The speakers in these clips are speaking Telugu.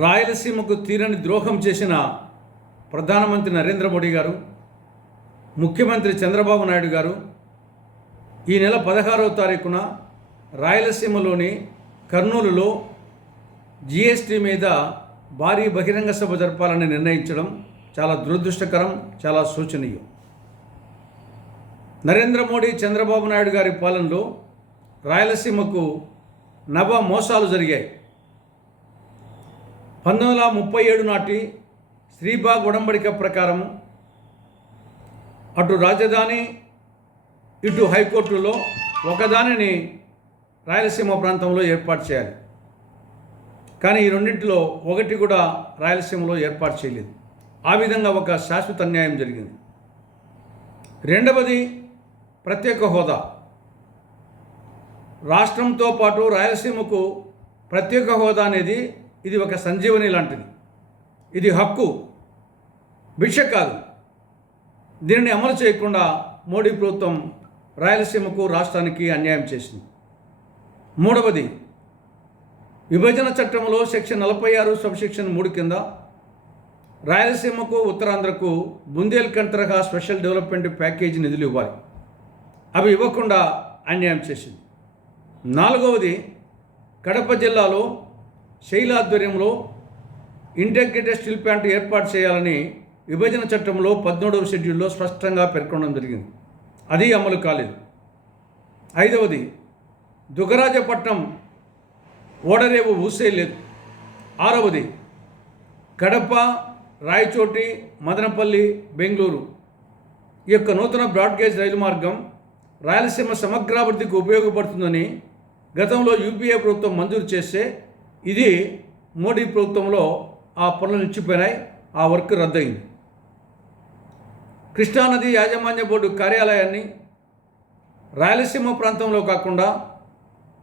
రాయలసీమకు తీరని ద్రోహం చేసిన ప్రధానమంత్రి నరేంద్ర మోడీ గారు, ముఖ్యమంత్రి చంద్రబాబు నాయుడు గారు ఈ నెల 16వ తారీఖున రాయలసీమలోని కర్నూలులో జీఎస్టీ మీద భారీ బహిరంగ సభ జరపాలని నిర్ణయించడం చాలా దురదృష్టకరం, చాలా శోచనీయం. నరేంద్ర మోడీ, చంద్రబాబు నాయుడు గారి పాలనలో రాయలసీమకు నవ మోసాలు జరిగాయి. 1937 నాటి శ్రీబాగ్ ఉడంబడిక ప్రకారం అటు రాజధాని ఇటు హైకోర్టులో ఒకదానిని రాయలసీమ ప్రాంతంలో ఏర్పాటు చేయాలి. కానీ ఈ రెండింటిలో ఒకటి కూడా రాయలసీమలో ఏర్పాటు చేయలేదు. ఆ విధంగా ఒక శాశ్వత అన్యాయం జరిగింది. రెండవది ప్రత్యేక హోదా. రాష్ట్రంతో పాటు రాయలసీమకు ప్రత్యేక హోదా అనేది ఇది ఒక సంజీవని లాంటిది. ఇది హక్కు, భిక్ష కాదు. దీనిని అమలు చేయకుండా మోడీ ప్రభుత్వం రాయలసీమకు, రాష్ట్రానికి అన్యాయం చేసింది. మూడవది విభజన చట్టంలో సెక్షన్ 46 సబ్సెక్షన్ 3 కింద రాయలసీమకు, ఉత్తరాంధ్రకు బుందేల్ఖండ్ తరహా స్పెషల్ డెవలప్మెంట్ ప్యాకేజీ నిధులు ఇవ్వాలి. అవి ఇవ్వకుండా అన్యాయం చేసింది. నాలుగవది కడప జిల్లాలో శైల ఆధ్వర్యంలో ఇంటిగ్రేటెడ్ స్టీల్ ప్లాంట్ ఏర్పాటు చేయాలని విభజన చట్టంలో 17వ షెడ్యూల్లో స్పష్టంగా పేర్కొనడం జరిగింది. అది అమలు కాలేదు. ఐదవది దుగరాజపట్నం ఓడరేవు ఊసేయలేదు. ఆరవది కడప, రాయచోటి, మదనపల్లి, బెంగళూరు ఈ యొక్క నూతన బ్రాడ్గేజ్ రైలు మార్గం రాయలసీమ సమగ్రాభివృద్ధికి ఉపయోగపడుతుందని గతంలో యూపీఏ ప్రభుత్వం మంజూరు చేస్తే ఇది మోడీ ప్రభుత్వంలో ఆ పనులు నిలిచిపోయినాయి. ఆ వర్క్ రద్దయింది. కృష్ణానది యాజమాన్య బోర్డు కార్యాలయాన్ని రాయలసీమ ప్రాంతంలో కాకుండా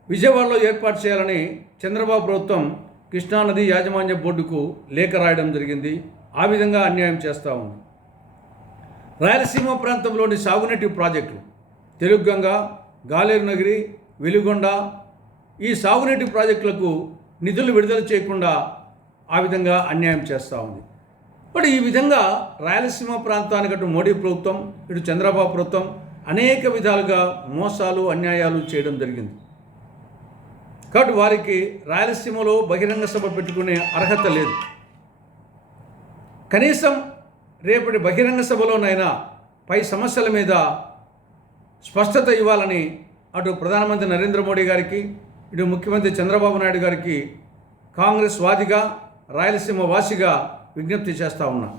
విజయవాడలో ఏర్పాటు చేయాలని చంద్రబాబు ప్రభుత్వం కృష్ణానది యాజమాన్య బోర్డుకు లేఖ రాయడం జరిగింది. ఆ విధంగా అన్యాయం చేస్తూ ఉంది. రాయలసీమ ప్రాంతంలోని సాగునీటి ప్రాజెక్టులు తెలుగుగంగ, గాలేరు నగిరి, వెలుగొండ ఈ సాగునీటి ప్రాజెక్టులకు నిధులు విడుదల చేయకుండా ఆ విధంగా అన్యాయం చేస్తూ ఉంది. బట్ ఈ విధంగా రాయలసీమ ప్రాంతానికి అటు మోడీ ప్రభుత్వం, ఇటు చంద్రబాబు ప్రభుత్వం అనేక విధాలుగా మోసాలు, అన్యాయాలు చేయడం జరిగింది. కాబట్టి వారికి రాయలసీమలో బహిరంగ సభ పెట్టుకునే అర్హత లేదు. కనీసం రేపటి బహిరంగ సభలోనైనా పై సమస్యల మీద స్పష్టత ఇవ్వాలని అటు ప్రధానమంత్రి నరేంద్ర మోడీ గారికి, ఇటు ముఖ్యమంత్రి చంద్రబాబు నాయుడు గారికి కాంగ్రెస్ వాదిగా, రాయలసీమ వాసిగా విజ్ఞప్తి చేస్తూ ఉన్నా.